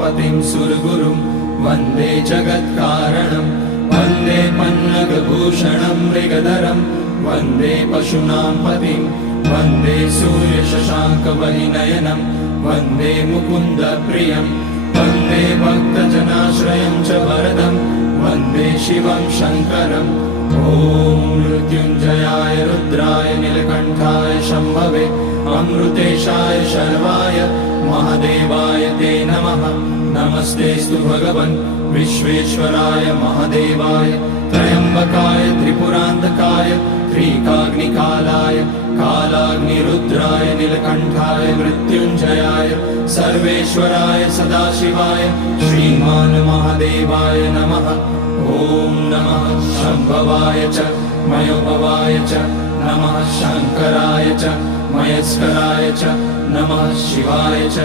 पतिं सुरगुरुं वन्दे जगत्कारणं वन्दे पन्नगभूषणं मृगधरं वन्दे पशूनां पतिं वन्दे सूर्यशशाङ्कवहिनयनं वन्दे मुकुन्दप्रियं वन्दे भक्तजनाश्रयं च वरदं वन्दे शिवं शङ्करम् ॐ मृत्युञ्जयाय रुद्राय नीलकण्ठाय शम्भवे अमृतेशाय शर्वाय महादेवाय ते नमः। नमस्तेस्तु भगवन् विश्वेश्वराय महादेवाय त्र्यम्बकाय त्रिपुरान्तकाय त्रिकाग्निकालाय कालाग्निरुद्राय नीलकण्ठाय मृत्युञ्जयाय सर्वेश्वराय सदाशिवाय श्रीमान् महादेवाय नमः। ॐ नमः शम्भवाय च मयोभवाय च नमः शङ्कराय च मयस्कराय च नमः शिवाय च